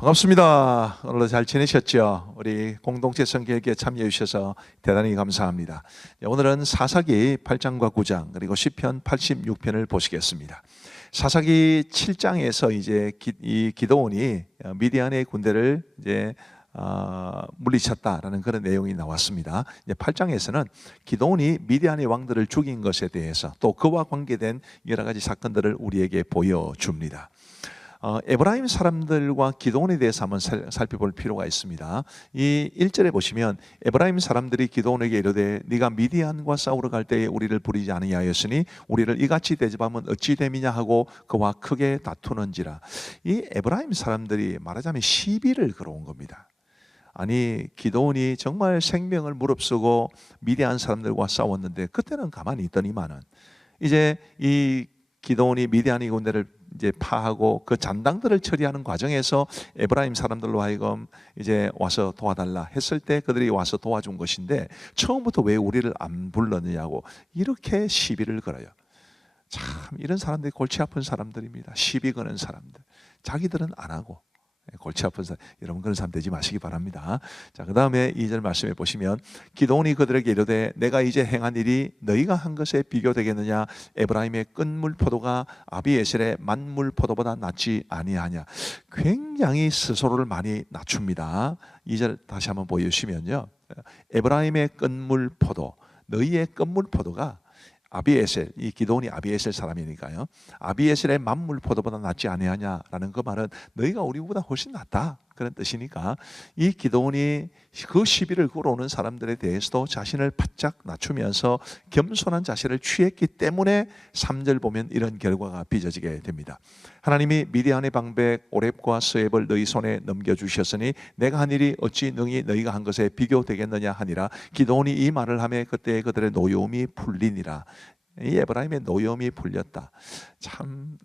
반갑습니다. 오늘도 잘 지내셨죠? 우리 공동체 성교회에 참여해 주셔서 대단히 감사합니다. 오늘은 사사기 8장과 9장 그리고 시편 86편을 보시겠습니다. 사사기 7장에서 이제 이 기드온이 미디안의 군대를 이제 물리쳤다라는 그런 내용이 나왔습니다. 이제 8장에서는 기드온이 미디안의 왕들을 죽인 것에 대해서 또 그와 관계된 여러 가지 사건들을 우리에게 보여줍니다. 에브라임 사람들과 기드온에 대해서 한번 살펴볼 필요가 있습니다. 이 1절에 보시면 에브라임 사람들이 기드온에게 이르되 네가 미디안과 싸우러 갈 때에 우리를 부리지 아니하였으니 우리를 이같이 대접하면 어찌 됨이냐 하고 그와 크게 다투는지라. 이 에브라임 사람들이 말하자면 시비를 걸어온 겁니다. 아니 기드온이 정말 생명을 무릅쓰고 미디안 사람들과 싸웠는데 그때는 가만히 있더니만은 이제 이 기드온이 미디안의 군대를 이제 파하고 그 잔당들을 처리하는 과정에서 에브라임 사람들로 하여금 이제 와서 도와달라 했을 때 그들이 와서 도와준 것인데 처음부터 왜 우리를 안 불렀느냐고 이렇게 시비를 걸어요. 참 이런 사람들이 골치 아픈 사람들입니다. 시비 거는 사람들. 자기들은 안 하고 골치 아픈 사람, 여러분 그런 사람 되지 마시기 바랍니다. 자, 그 다음에 2절 말씀에 보시면 기드온이 그들에게 이르되 내가 이제 행한 일이 너희가 한 것에 비교되겠느냐? 에브라임의 끝물 포도가 아비에셀의 만물 포도보다 낫지 아니하냐? 굉장히 스스로를 많이 낮춥니다. 2절 다시 한번 보여주시면요, 에브라임의 끝물 포도, 너희의 끝물 포도가 아비에셀, 이 기드온이 아비에셀 사람이니까요. 아비에셀의 만물 포도보다 낫지 아니하냐라는 그 말은 너희가 우리보다 훨씬 낫다 그런 뜻이니까 이 기드온이 그 시비를 걸어오는 사람들에 대해서도 자신을 바짝 낮추면서 겸손한 자세를 취했기 때문에 3절 보면 이런 결과가 빚어지게 됩니다. 하나님이 미디안의 방백 오렙과 스웹을 너희 손에 넘겨주셨으니 내가 한 일이 어찌 너희가 한 것에 비교되겠느냐 하니라. 기드온이 이 말을 하며 그때 그들의 노여움이 풀리니라. 이 에브라임의 노여움이 풀렸다. 참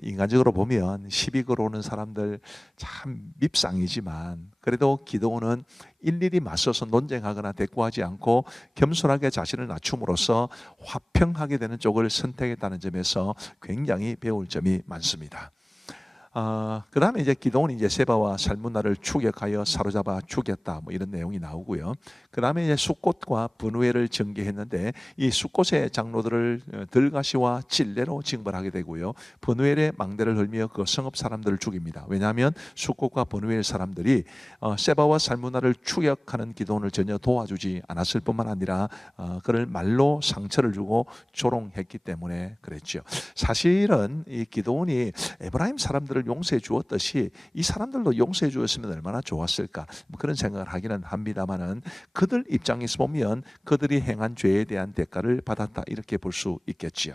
인간적으로 보면 시비 걸어오는 사람들 참 밉상이지만 그래도 기드온은 일일이 맞서서 논쟁하거나 대꾸하지 않고 겸손하게 자신을 낮춤으로써 화평하게 되는 쪽을 선택했다는 점에서 굉장히 배울 점이 많습니다. 그 다음에 이제 기드온이 이제 세바와 살문나를 추격하여 사로잡아 죽였다 뭐 이런 내용이 나오고요. 그 다음에 이제 숫꽃과 분우엘을 전개했는데 이 숫꽃의 장로들을 들가시와 찔레로 징벌하게 되고요. 분우엘의 망대를 흘며 그 성읍 사람들을 죽입니다. 왜냐하면 숫꽃과 분우엘 사람들이 세바와 살문나를 추격하는 기드온을 전혀 도와주지 않았을 뿐만 아니라 그를 말로 상처를 주고 조롱했기 때문에 그랬죠. 사실은 이 기드온이 에브라임 사람들을 용서해 주었듯이 이 사람들도 용서해 주었으면 얼마나 좋았을까 그런 생각을 하기는 합니다만은 그들 입장에서 보면 그들이 행한 죄에 대한 대가를 받았다 이렇게 볼 수 있겠지요.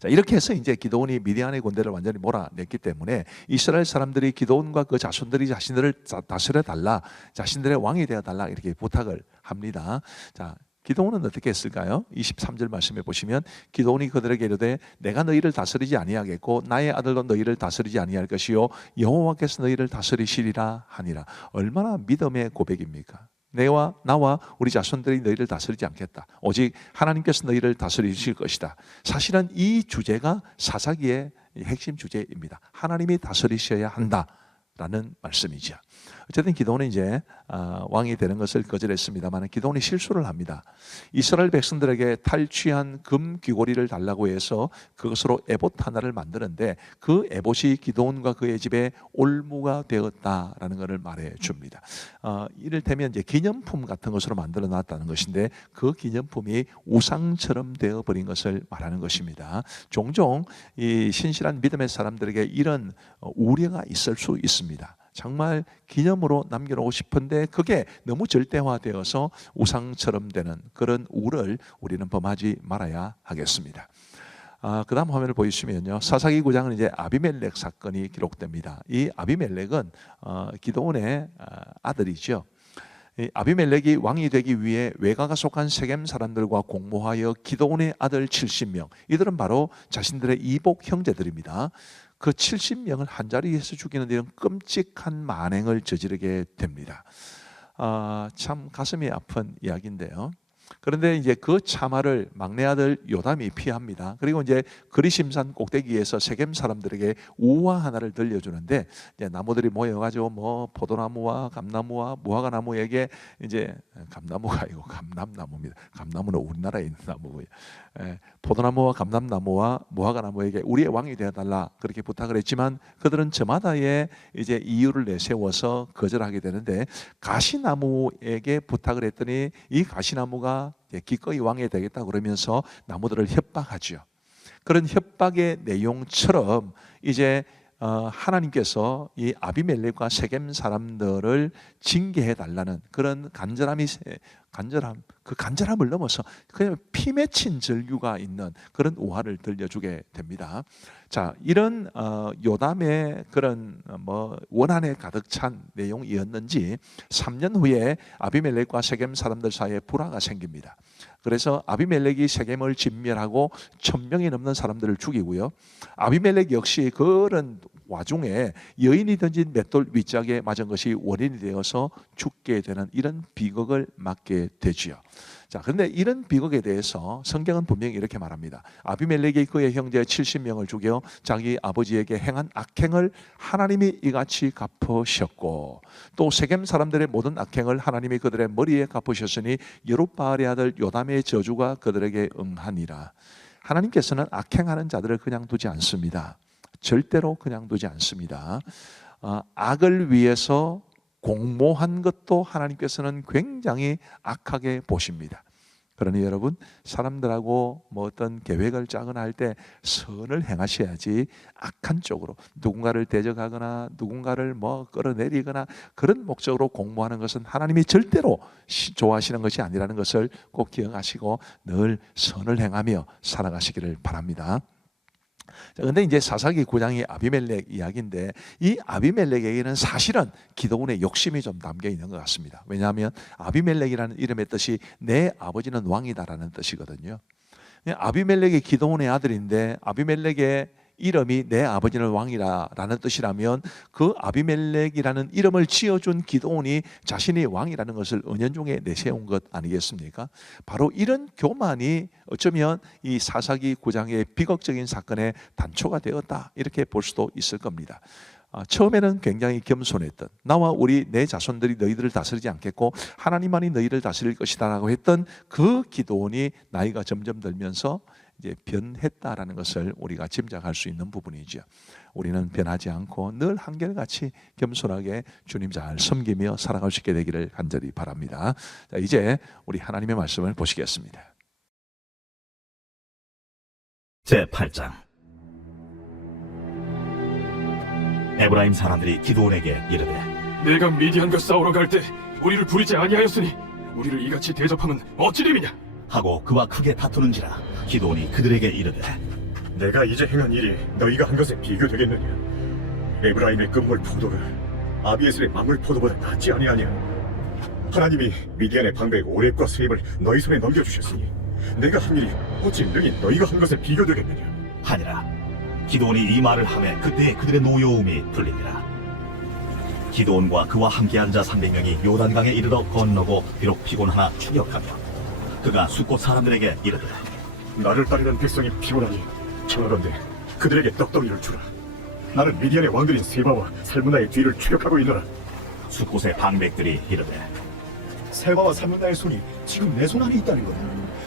자, 이렇게 해서 이제 기드온이 미디안의 군대를 완전히 몰아냈기 때문에 이스라엘 사람들이 기드온과 그 자손들이 자신들을 다스려 달라, 자신들의 왕이 되어 달라 이렇게 부탁을 합니다. 자, 기드온은 어떻게 했을까요? 23절 말씀해 보시면 기드온이 그들에게 이르되 내가 너희를 다스리지 아니하겠고 나의 아들도 너희를 다스리지 아니할 것이요 여호와께서 너희를 다스리시리라 하니라. 얼마나 믿음의 고백입니까? 나와 우리 자손들이 너희를 다스리지 않겠다. 오직 하나님께서 너희를 다스리실 것이다. 사실은 이 주제가 사사기의 핵심 주제입니다. 하나님이 다스리셔야 한다 라는 말씀이죠. 어쨌든 기드온은 이제 왕이 되는 것을 거절했습니다만 기드온이 실수를 합니다. 이스라엘 백성들에게 탈취한 금 귀고리를 달라고 해서 그것으로 에봇 하나를 만드는데 그 에봇이 기드온과 그의 집에 올무가 되었다라는 것을 말해 줍니다. 이를테면 이제 기념품 같은 것으로 만들어 놨다는 것인데 그 기념품이 우상처럼 되어 버린 것을 말하는 것입니다. 종종 이 신실한 믿음의 사람들에게 이런 우려가 있을 수 있습니다. 정말 기념으로 남겨놓고 싶은데 그게 너무 절대화되어서 우상처럼 되는 그런 우를 우리는 범하지 말아야 하겠습니다. 그 다음 화면을 보시면요, 사사기 9장은 이제 아비멜렉 사건이 기록됩니다. 이 아비멜렉은 기드온의 아들이죠. 이 아비멜렉이 왕이 되기 위해 외가가 속한 세겜 사람들과 공모하여 기드온의 아들 70명, 이들은 바로 자신들의 이복 형제들입니다. 그 70명을 한자리에서 죽이는 이런 끔찍한 만행을 저지르게 됩니다. 참 가슴이 아픈 이야기인데요. 그런데 이제 그 참화를 막내 아들 요담이 피합니다. 그리고 이제 그리심산 꼭대기에서 세겜 사람들에게 우화 하나를 들려주는데, 이제 나무들이 모여가지고 뭐 포도나무와 감나무와 무화과 나무에게 이제, 감나무가 아니고 감람나무입니다. 감나무는 우리나라에 있는 나무고요. 포도나무와 감람나무와 무화과 나무에게 우리의 왕이 되어달라 그렇게 부탁을 했지만, 그들은 저마다의 이제 이유를 내세워서 거절하게 되는데, 가시나무에게 부탁을 했더니 이 가시나무가 기꺼이 왕이 되겠다 그러면서 나무들을 협박하죠. 그런 협박의 내용처럼 이제 하나님께서 이 아비멜렉과 세겜 사람들을 징계해 달라는 그런 그 간절함을 넘어서 그냥 피 맺힌 절규가 있는 그런 우화를 들려주게 됩니다. 자, 이런 요담의 그런 원한에 가득 찬 내용이었는지 3년 후에 아비멜렉과 세겜 사람들 사이에 불화가 생깁니다. 그래서 아비멜렉이 세겜을 진멸하고 1000명이 넘는 사람들을 죽이고요. 아비멜렉 역시 그런 와중에 여인이 던진 맷돌 윗짝에 맞은 것이 원인이 되어서 죽게 되는 이런 비극을 맞게 되지요. 자, 그런데 이런 비극에 대해서 성경은 분명히 이렇게 말합니다. 아비멜렉이 그의 형제 70명을 죽여 자기 아버지에게 행한 악행을 하나님이 이같이 갚으셨고, 또 세겜 사람들의 모든 악행을 하나님이 그들의 머리에 갚으셨으니 여룹바알의 아들 요담의 저주가 그들에게 응하니라. 하나님께서는 악행하는 자들을 그냥 두지 않습니다. 절대로 그냥 두지 않습니다. 악을 위해서 공모한 것도 하나님께서는 굉장히 악하게 보십니다. 그러니 여러분, 사람들하고 어떤 계획을 짜거나 할 때 선을 행하셔야지, 악한 쪽으로 누군가를 대적하거나 누군가를 끌어내리거나 그런 목적으로 공모하는 것은 하나님이 절대로 좋아하시는 것이 아니라는 것을 꼭 기억하시고 늘 선을 행하며 살아가시기를 바랍니다. 그런데 이제 사사기 9장이 아비멜렉 이야기인데, 이 아비멜렉에게는 사실은 기드온의 욕심이 좀 담겨 있는 것 같습니다. 왜냐하면 아비멜렉이라는 이름의 뜻이 내 아버지는 왕이다라는 뜻이거든요. 아비멜렉이 기드온의 아들인데 아비멜렉의 이름이 내 아버지는 왕이라는 뜻이라면, 그 아비멜렉이라는 이름을 지어준 기드온이 자신이 왕이라는 것을 은연중에 내세운 것 아니겠습니까? 바로 이런 교만이 어쩌면 이 사사기 9장의 비극적인 사건의 단초가 되었다, 이렇게 볼 수도 있을 겁니다. 처음에는 굉장히 겸손했던, 나와 내 자손들이 너희들을 다스리지 않겠고 하나님만이 너희를 다스릴 것이다 라고 했던 그 기드온이 나이가 점점 들면서 이제 변했다라는 것을 우리가 짐작할 수 있는 부분이죠. 우리는 변하지 않고 늘 한결같이 겸손하게 주님 잘 섬기며 살아갈 수 있게 되기를 간절히 바랍니다. 자, 이제 우리 하나님의 말씀을 보시겠습니다. 제8장. 에브라임 사람들이 기드온에게 이르되, 내가 미디안과 싸우러 갈 때 우리를 부리지 아니하였으니 우리를 이같이 대접하면 어찌됨이냐 하고 그와 크게 다투는지라. 기드온이 그들에게 이르되, 내가 이제 행한 일이 너희가 한 것에 비교되겠느냐? 에브라임의 끝물 포도를 아비에셀의 만물 포도보다 낫지 아니하냐? 하나님이 미디안의 방백 오렙과 세입을 너희 손에 넘겨주셨으니 내가 한 일이 어찌 능히 너희가 한 것에 비교되겠느냐? 하니라. 기드온이 이 말을 하매 그때 그들의 노여움이 풀리니라. 기드온과 그와 함께 앉아 300명이 요단강에 이르러 건너고 비록 피곤하나 추격하며, 그가 숫곳 사람들에게 이르되, 나를 따르는 백성이 피곤하니 청하건대 그들에게 떡덩이를 주라. 나는 미디안의 왕들인 세바와 살문나의 뒤를 추격하고 있노라. 숫곳의 방백들이 이르되, 세바와 살문나의 손이 지금 내 손 안에 있다는 거다.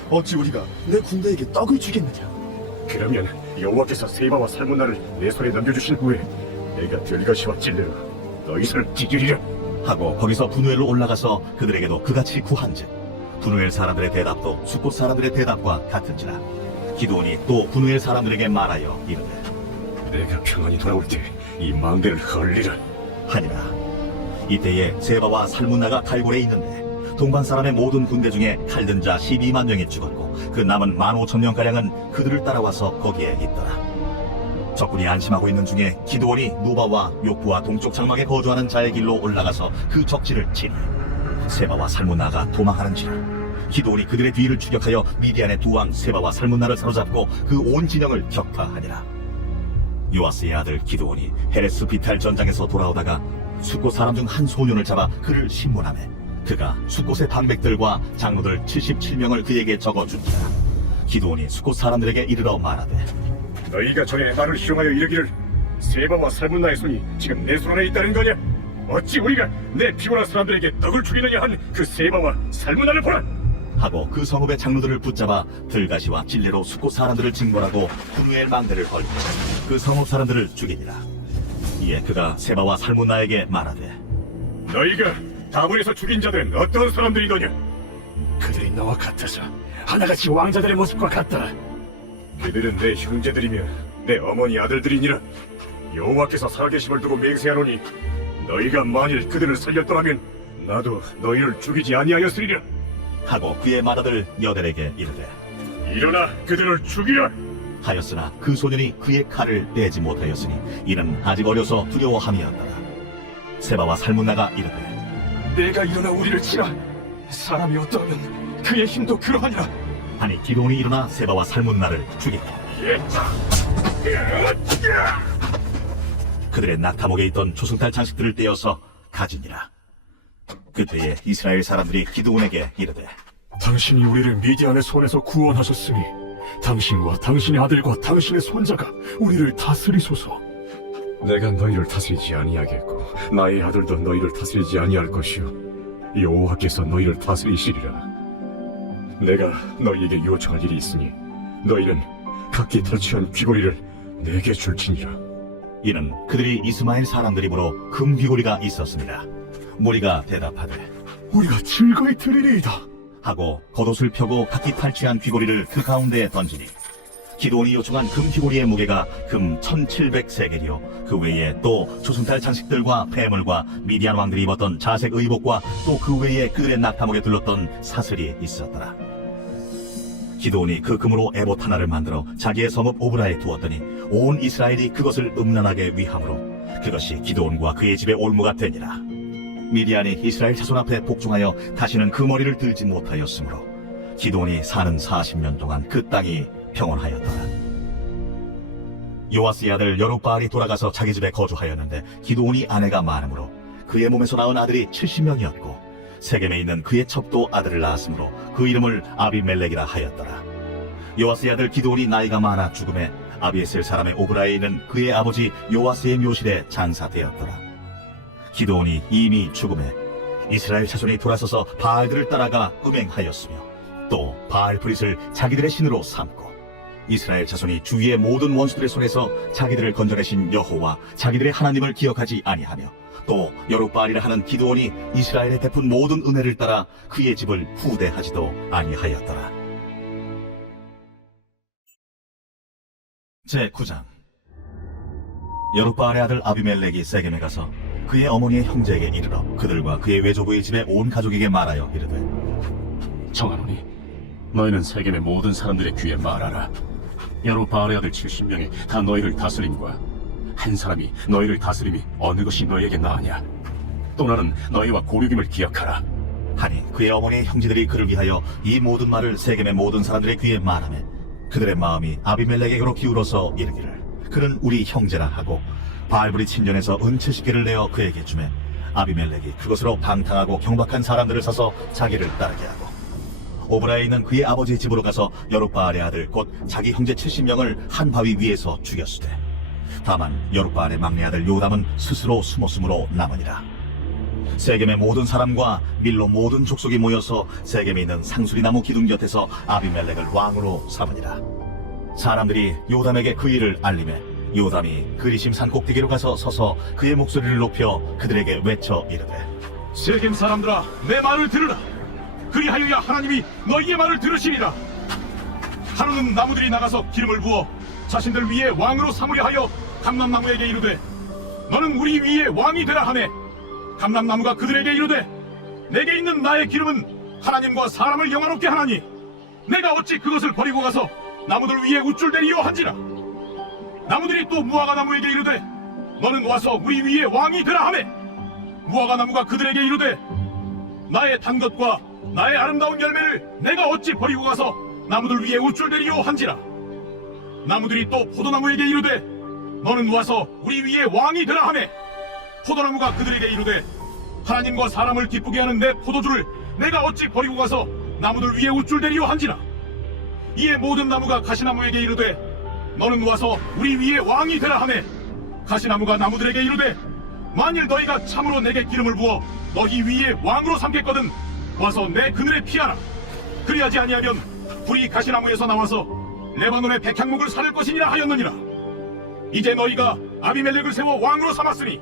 어찌 우리가 내 군대에게 떡을 주겠느냐? 그러면 여호와께서 세바와 살문나를 내 손에 넘겨주신 후에 내가 들것이와 찔레로 너희 손을 찢으리라. 하고 거기서 분우엘로 올라가서 그들에게도 그같이 구한즉, 분우엘 사람들의 대답도 숫곳 사람들의 대답과 같은지라. 기드온이 또 분우엘 사람들에게 말하여 이르되, 내가 평안히 돌아올 때 이 망대를 헐리라 하니라. 이때에 세바와 살문나가 칼골에 있는데 동방 사람의 모든 군대 중에 칼든 자 12만 명이 죽었고 그 남은 15,000명가량은 그들을 따라와서 거기에 있더라. 적군이 안심하고 있는 중에 기드온이 누바와 욕부와 동쪽 장막에 거주하는 자의 길로 올라가서 그 적지를 치니 세바와 살문나가 도망하는지라. 기드온이 그들의 뒤를 추격하여 미디안의 두 왕 세바와 살문나를 사로잡고 그 온 진영을 격파하니라. 요아스의 아들 기드온이 헤레스 비탈 전장에서 돌아오다가 숫곳 사람 중 한 소년을 잡아 그를 신문하매 그가 숫곳의 방백들과 장로들 77명을 그에게 적어주니라. 기드온이 숫곳 사람들에게 이르러 말하되 너희가 전에 나를 희롱하여 이르기를 세바와 살문나의 손이 지금 내 손 안에 있다는 거냐? 어찌 우리가 내 피곤한 사람들에게 떡을 죽이느냐 한 그 세바와 살문나를 보라. 하고 그 성읍의 장로들을 붙잡아 들가시와 진례로 숫곳 사람들을 징벌하고 분우엘 망대를 걸고 그 성읍 사람들을 죽이니라. 이에 그가 세바와 살문나에게 말하되 너희가 다본에서 죽인 자들은 어떤 사람들이더냐? 그들이 너와 같아서 하나같이 왕자들의 모습과 같다. 그들은 내 형제들이며 내 어머니 아들들이니라. 여호와께서 살아계심을 두고 맹세하노니 너희가 만일 그들을 살렸더라면 나도 너희를 죽이지 아니하였으리라. 하고 그의 맏아들 여델에게 이르되 일어나 그들을 죽이라. 하였으나 그 소년이 그의 칼을 떼지 못하였으니 이는 아직 어려서 두려워함이었더라. 세바와 살문나가 이르되 내가 일어나 우리를 치라. 사람이 어떠하면 그의 힘도 그러하니라. 아니 기드온이 일어나 세바와 살문나를 죽이고 그들의 낙타목에 있던 조승달 장식들을 떼어서 가지니라. 그때에 이스라엘 사람들이 기드온에게 이르되 당신이 우리를 미디안의 손에서 구원하셨으니 당신과 당신의 아들과 당신의 손자가 우리를 다스리소서. 내가 너희를 다스리지 아니하겠고 나의 아들도 너희를 다스리지 아니할 것이요 여호와께서 너희를 다스리시리라. 내가 너희에게 요청할 일이 있으니 너희는 각기 탈취한 귀고리를 내게 줄지니라. 이는 그들이 이스마엘 사람들이므로 금 귀고리가 있었습니다. 무리가 대답하되 우리가 즐거이 드리리이다. 하고 겉옷을 펴고 각기 탈취한 귀고리를 그 가운데에 던지니 기드온이 요청한 금 귀고리의 무게가 금 1700세겔이요 그 외에 또 조승달 장식들과 폐물과 미디안 왕들이 입었던 자색 의복과 또 그 외에 그들의 낙타목에 둘렀던 사슬이 있었더라. 기드온이 그 금으로 에봇 하나를 만들어 자기의 성읍 오브라에 두었더니 온 이스라엘이 그것을 음란하게 위함으로 그것이 기드온과 그의 집의 올무가 되니라. 미디안이 이스라엘 자손 앞에 복종하여 다시는 그 머리를 들지 못하였으므로 기드온이 사는 40년 동안 그 땅이 평온하였더라. 요아스의 아들 여룹바알이 돌아가서 자기 집에 거주하였는데 기드온이 아내가 많으므로 그의 몸에서 낳은 아들이 70명이었고 세겜에 있는 그의 첩도 아들을 낳았으므로 그 이름을 아비멜렉이라 하였더라. 요아스의 아들 기드온이 나이가 많아 죽음에 아비에셀 사람의 오브라에 있는 그의 아버지 요아스의 묘실에 장사되었더라. 기드온이 이미 죽음에 이스라엘 자손이 돌아서서 바알들을 따라가 음행하였으며 또 바알 브릿을 자기들의 신으로 삼고 이스라엘 자손이 주위의 모든 원수들의 손에서 자기들을 건져내신 여호와 자기들의 하나님을 기억하지 아니하며 또 여룹바알이라 하는 기드온이 이스라엘에 베푼 모든 은혜를 따라 그의 집을 후대하지도 아니하였더라. 제9장 여룹바알의 아들 아비멜렉이 세겜에 가서 그의 어머니의 형제에게 이르러 그들과 그의 외조부의 집에 온 가족에게 말하여 이르되 정하노니 너희는 세겜의 모든 사람들의 귀에 말하라. 여룹바알의 아들 70명이 다 너희를 다스림과 한 사람이 너희를 다스림이 어느 것이 너희에게 나으냐. 또 나는 너희와 고륙임을 기억하라. 하니 그의 어머니의 형제들이 그를 위하여 이 모든 말을 세겜의 모든 사람들의 귀에 말하며 그들의 마음이 아비멜렉에게로 기울어서 이르기를 그는 우리 형제라 하고 바알브리 친전에서 은 70개를 내어 그에게 주매 아비멜렉이 그것으로 방탕하고 경박한 사람들을 사서 자기를 따르게 하고 오브라에 있는 그의 아버지의 집으로 가서 여룹바알의 아들 곧 자기 형제 70명을 한 바위 위에서 죽였으되 다만 여룹바알의 막내 아들 요담은 스스로 숨었으므로 남으니라. 세겜의 모든 사람과 밀로 모든 족속이 모여서 세겜에 있는 상수리나무 기둥 곁에서 아비멜렉을 왕으로 삼으니라. 사람들이 요담에게 그 일을 알림해 요담이 그리심 산 꼭대기로 가서 서서 그의 목소리를 높여 그들에게 외쳐 이르되 세겜 사람들아, 내 말을 들으라. 그리하여야 하나님이 너희의 말을 들으시리라. 하루는 나무들이 나가서 기름을 부어 자신들 위에 왕으로 삼으려 하여 감람나무에게 이르되 너는 우리 위에 왕이 되라 하매 감람나무가 그들에게 이르되 내게 있는 나의 기름은 하나님과 사람을 영화롭게 하나니 내가 어찌 그것을 버리고 가서 나무들 위에 우쭐대리요 한지라. 나무들이 또 무화과 나무에게 이르되 너는 와서 우리 위에 왕이 되라 하매 무화과 나무가 그들에게 이르되 나의 단 것과 나의 아름다운 열매를 내가 어찌 버리고 가서 나무들 위에 우쭐대리요 한지라. 나무들이 또 포도나무에게 이르되 너는 와서 우리 위에 왕이 되라 하매 포도나무가 그들에게 이르되 하나님과 사람을 기쁘게 하는 내 포도주를 내가 어찌 버리고 가서 나무들 위에 우쭐대리요 한지라. 이에 모든 나무가 가시나무에게 이르되 너는 와서 우리 위에 왕이 되라 하매 가시나무가 나무들에게 이르되 만일 너희가 참으로 내게 기름을 부어 너희 위에 왕으로 삼겠거든 와서 내 그늘에 피하라. 그리하지 아니하면 불이 가시나무에서 나와서 레바논의 백향목을 사를 것이니라 하였느니라. 이제 너희가 아비멜렉을 세워 왕으로 삼았으니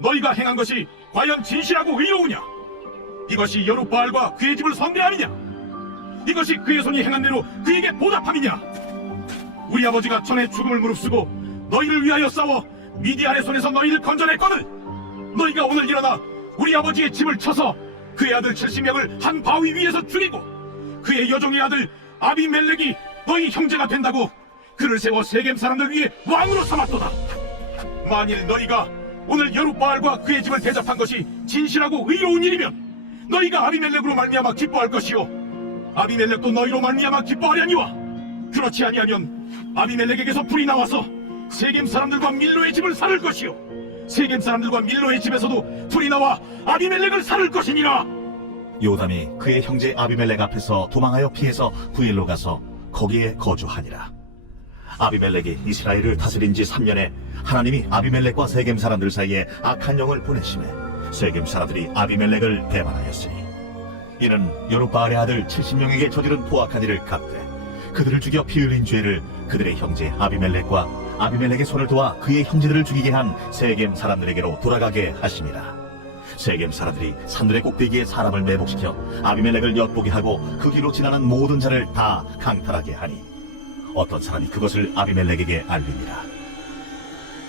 너희가 행한 것이 과연 진실하고 의로우냐? 이것이 여룻바알과 그의 집을 선대하느냐? 이것이 그의 손이 행한 대로 그에게 보답함이냐? 우리 아버지가 전에 죽음을 무릅쓰고 너희를 위하여 싸워 미디안의 손에서 너희를 건져냈거든. 너희가 오늘 일어나 우리 아버지의 집을 쳐서 그의 아들 70명을 한 바위 위에서 죽이고 그의 여종의 아들 아비멜렉이 너희 형제가 된다고 그를 세워 세겜 사람들 위에 왕으로 삼았도다. 만일 너희가 오늘 여룻바알과 그의 집을 대접한 것이 진실하고 의로운 일이면 너희가 아비멜렉으로 말미암아 기뻐할 것이요 아비멜렉도 너희로 말미암아 기뻐하려니와 그렇지 아니하면 아비멜렉에게서 불이 나와서 세겜 사람들과 밀로의 집을 살을 것이요 세겜 사람들과 밀로의 집에서도 불이 나와 아비멜렉을 살을 것이니라. 요담이 그의 형제 아비멜렉 앞에서 도망하여 피해서 부엘로 가서 거기에 거주하니라. 아비멜렉이 이스라엘을 다스린 지 3년에 하나님이 아비멜렉과 세겜 사람들 사이에 악한 영을 보내심에 세겜 사람들이 아비멜렉을 배반하였으니 이는 여룻바알의 아들 70명에게 저지른 포악한 일을 갚되 그들을 죽여 피 흘린 죄를 그들의 형제 아비멜렉과 아비멜렉의 손을 도와 그의 형제들을 죽이게 한 세겜 사람들에게로 돌아가게 하심이라. 세겜 사람들이 산들의 꼭대기에 사람을 매복시켜 아비멜렉을 엿보게 하고 그 길로 지나는 모든 자를 다 강탈하게 하니 어떤 사람이 그것을 아비멜렉에게 알리니라.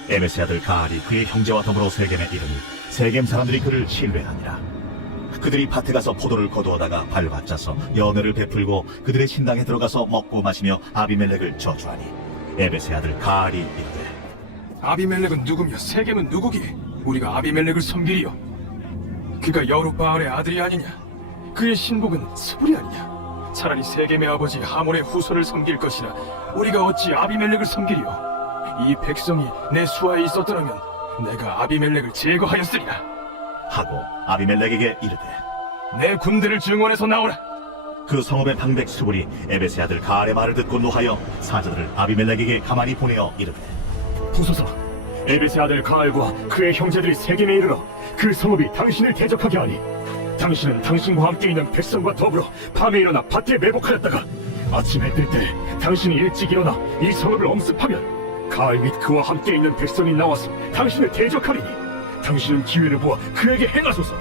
에베스의 아들 가알이 그의 형제와 더불어 세겜에 이르니 세겜 사람들이 그를 신뢰하니라. 그들이 밭에 가서 포도를 거두어다가 밟아짜서 연회를 베풀고 그들의 신당에 들어가서 먹고 마시며 아비멜렉을 저주하니 에베스의 아들 가알이 이르되 아비멜렉은 누구며 세겜은 누구기에 우리가 아비멜렉을 섬기리요? 그가 여룻바알의 아들이 아니냐? 그의 신복은 스불이 아니냐? 차라리 세겜의 아버지 하몬의 후손을 섬길 것이라 우리가 어찌 아비멜렉을 섬기리요? 이 백성이 내 수하에 있었더라면 내가 아비멜렉을 제거하였으리라. 하고 아비멜렉에게 이르되 내 군대를 증원해서 나오라. 그 성읍의 방백 수불이 에베스의 아들 가알의 말을 듣고 노하여 사자들을 아비멜렉에게 가만히 보내어 이르되 보소서, 에베스의 아들 가알과 그의 형제들이 세겜에 이르러 그 성읍이 당신을 대적하게 하니 당신은 당신과 함께 있는 백성과 더불어 밤에 일어나 밭에 매복하였다가 아침에 뜰 때 당신이 일찍 일어나 이 성읍을 엄습하면 가알 및 그와 함께 있는 백성이 나와서 당신을 대적하리니 당신은 기회를 보아 그에게 행하소서.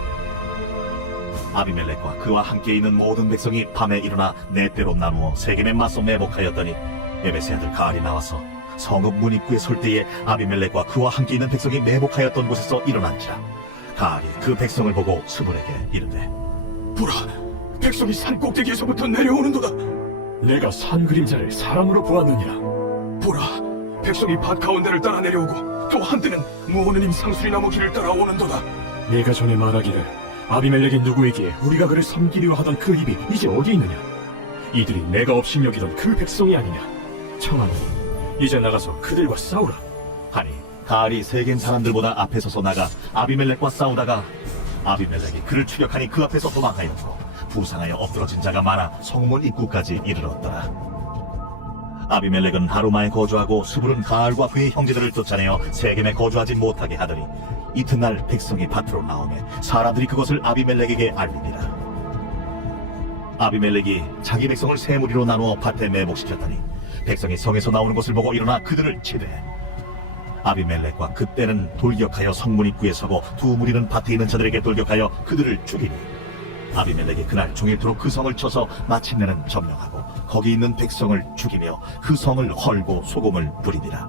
아비멜렉과 그와 함께 있는 모든 백성이 밤에 일어나 네 때로 나누어 세겜에 맞서 매복하였더니 에베스의 아들 가알이 나와서 성읍 문 입구에 설 때에 아비멜렉과 그와 함께 있는 백성이 매복하였던 곳에서 일어난지라. 가알이 그 백성을 보고 스불에게 이르되 보라, 백성이 산 꼭대기에서부터 내려오는도다. 내가 산 그림자를 사람으로 보았느니라. 보라, 백성이 밭 가운데를 따라 내려오고 또 한때는 무오느님 상수리나무 길을 따라 오는도다. 내가 전에 말하기를 아비멜렉이 누구에게 우리가 그를 섬기려 하던 그 입이 이제 어디 있느냐? 이들이 내가 업신여기던 그 백성이 아니냐? 청하노니 이제 나가서 그들과 싸우라. 하니 가알이 세겜 사람들보다 앞에 서서 나가 아비멜렉과 싸우다가 아비멜렉이 그를 추격하니 그 앞에서 도망하였고 부상하여 엎드러진 자가 많아 성문 입구까지 이르렀더라. 아비멜렉은 하루마에 거주하고 스불은 가알과 그의 형제들을 쫓아내어 세겜에 거주하지 못하게 하더니 이튿날 백성이 밭으로 나오매 사람들이 그것을 아비멜렉에게 알리니라. 아비멜렉이 자기 백성을 세 무리로 나누어 밭에 매복시켰더니 백성이 성에서 나오는 것을 보고 일어나 그들을 치되 아비멜렉과 그때는 돌격하여 성문 입구에 서고 두 무리는 밭에 있는 자들에게 돌격하여 그들을 죽이니 아비멜렉이 그날 종일토록 그 성을 쳐서 마침내는 점령하고 거기 있는 백성을 죽이며 그 성을 헐고 소금을 부리니라.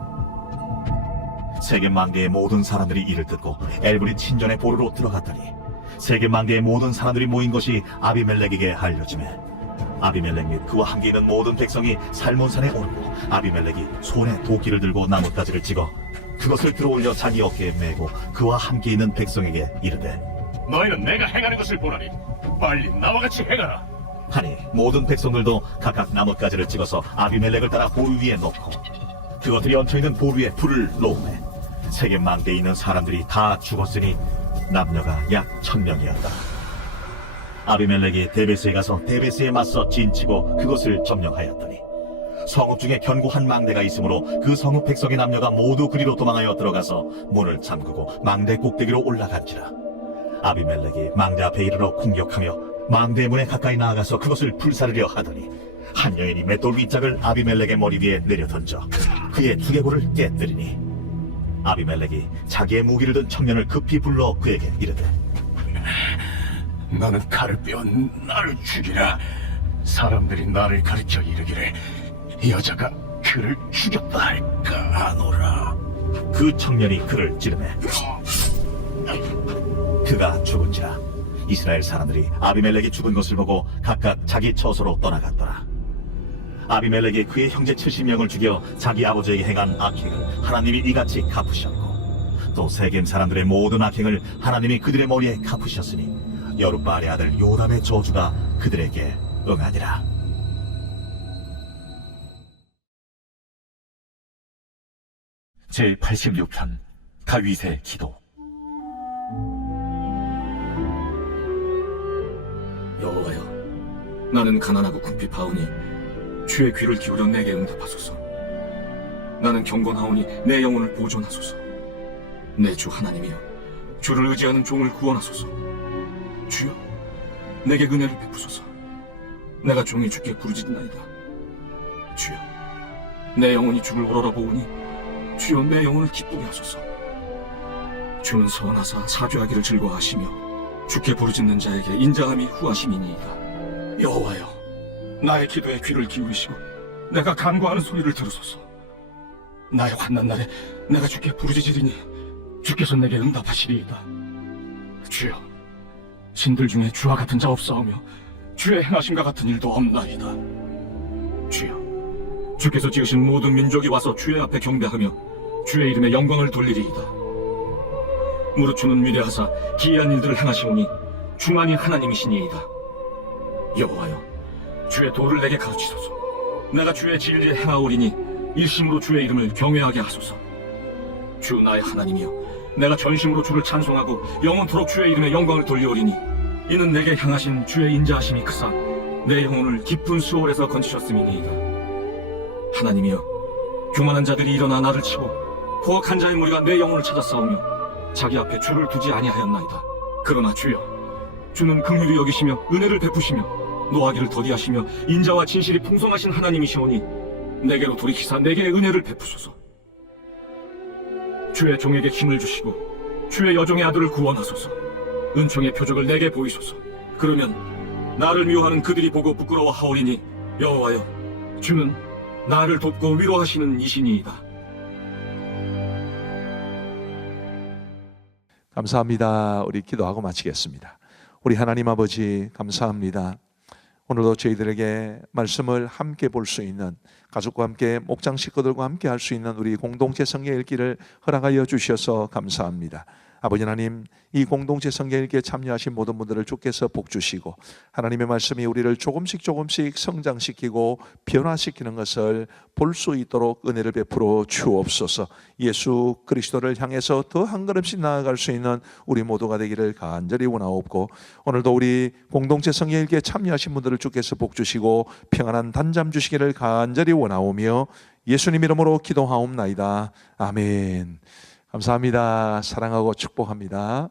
세겜 망대의 모든 사람들이 이를 듣고 엘브리 친전의 보루로 들어갔더니 세겜 망대의 모든 사람들이 모인 것이 아비멜렉에게 알려지매 아비멜렉 및 그와 함께 있는 모든 백성이 살몬산에 오르고 아비멜렉이 손에 도끼를 들고 나뭇가지를 찍어 그것을 들어올려 자기 어깨에 메고 그와 함께 있는 백성에게 이르되 너희는 내가 행하는 것을 보라니 빨리 나와 같이 행하라. 하니 모든 백성들도 각각 나뭇가지를 찍어서 아비멜렉을 따라 보루 위에 놓고 그것들이 얹혀있는 보루에 불을 놓으매 세겜 망대에 있는 사람들이 다 죽었으니 남녀가 약 1000명이었다. 아비멜렉이 데베스에 가서 데베스에 맞서 진치고 그것을 점령하였더니 성읍 중에 견고한 망대가 있으므로 그 성읍 백성의 남녀가 모두 그리로 도망하여 들어가서 문을 잠그고 망대 꼭대기로 올라간지라. 아비멜렉이 망대 앞에 이르러 공격하며 망대 문에 가까이 나아가서 그것을 불사르려 하더니 한 여인이 맷돌 윗짝을 아비멜렉의 머리 위에 내려 던져 그의 두개골을 깨뜨리니 아비멜렉이 자기의 무기를 든 청년을 급히 불러 그에게 이르되 나는 칼을 빼온 나를 죽이라. 사람들이 나를 가르쳐 이르기를 여자가 그를 죽였다 할까 하노라. 그 청년이 그를 찌르매 그가 죽은지라. 이스라엘 사람들이 아비멜렉이 죽은 것을 보고 각각 자기 처소로 떠나갔더라. 아비멜렉이 그의 형제 70명을 죽여 자기 아버지에게 행한 악행을 하나님이 이같이 갚으셨고 또 세겜 사람들의 모든 악행을 하나님이 그들의 머리에 갚으셨으니 여룻바알의 아들 요담의 저주가 그들에게 응하니라. 제86편 다윗의 기도. 여호와여, 나는 가난하고 궁핍하오니 주의 귀를 기울여 내게 응답하소서. 나는 경건하오니 내 영혼을 보존하소서. 내 주 하나님이여, 주를 의지하는 종을 구원하소서. 주여, 내게 은혜를 베푸소서. 내가 종이 주께 부르짖나이다. 주여, 내 영혼이 주를 우러러보오니 주여, 내 영혼을 기쁘게 하소서. 주는 선하사 사죄하기를 즐거워하시며 주께 부르짖는 자에게 인자함이 후하심이니이다. 여호와여, 나의 기도에 귀를 기울이시고 내가 간구하는 소리를 들으소서. 나의 환난 날에 내가 주께 부르짖으리니 주께서 내게 응답하시리이다. 주여, 신들 중에 주와 같은 자 없사오며 주의 행하심과 같은 일도 없나이다. 주여, 주께서 지으신 모든 민족이 와서 주의 앞에 경배하며 주의 이름에 영광을 돌리리이다. 무릇 주는 위대하사 기이한 일들을 행하시오니 주만이 하나님이시니이다. 여호와여, 주의 도를 내게 가르치소서. 내가 주의 진리에 행하오리니 일심으로 주의 이름을 경외하게 하소서. 주 나의 하나님이여, 내가 전심으로 주를 찬송하고 영원토록 주의 이름에 영광을 돌리오리니 이는 내게 향하신 주의 인자하심이 크사 내 영혼을 깊은 수월에서 건지셨음이니이다. 하나님이여, 교만한 자들이 일어나 나를 치고 포악한 자의 무리가 내 영혼을 찾아 싸우며 자기 앞에 주를 두지 아니하였나이다. 그러나 주여, 주는 긍휼히 여기시며 은혜를 베푸시며 노하기를 더디하시며 인자와 진실이 풍성하신 하나님이시오니 내게로 돌이키사 내게 은혜를 베푸소서. 주의 종에게 힘을 주시고 주의 여종의 아들을 구원하소서. 은총의 표적을 내게 보이소서. 그러면 나를 미워하는 그들이 보고 부끄러워하오리니 여호와여, 주는 나를 돕고 위로하시는 이시니이다. 감사합니다. 우리 기도하고 마치겠습니다. 우리 하나님 아버지, 감사합니다. 오늘도 저희들에게 말씀을 함께 볼 수 있는, 가족과 함께 목장 식구들과 함께 할 수 있는 우리 공동체 성경 읽기를 허락하여 주셔서 감사합니다. 아버지 하나님, 이 공동체 성경 읽기에 참여하신 모든 분들을 주께서 복 주시고 하나님의 말씀이 우리를 조금씩 성장시키고 변화시키는 것을 볼 수 있도록 은혜를 베풀어 주옵소서. 예수 그리스도를 향해서 더 한 걸음씩 나아갈 수 있는 우리 모두가 되기를 간절히 원하옵고, 오늘도 우리 공동체 성경 읽기에 참여하신 분들을 주께서 복 주시고 평안한 단잠 주시기를 간절히 원하오며 예수님 이름으로 기도하옵나이다. 아멘. 감사합니다. 사랑하고 축복합니다.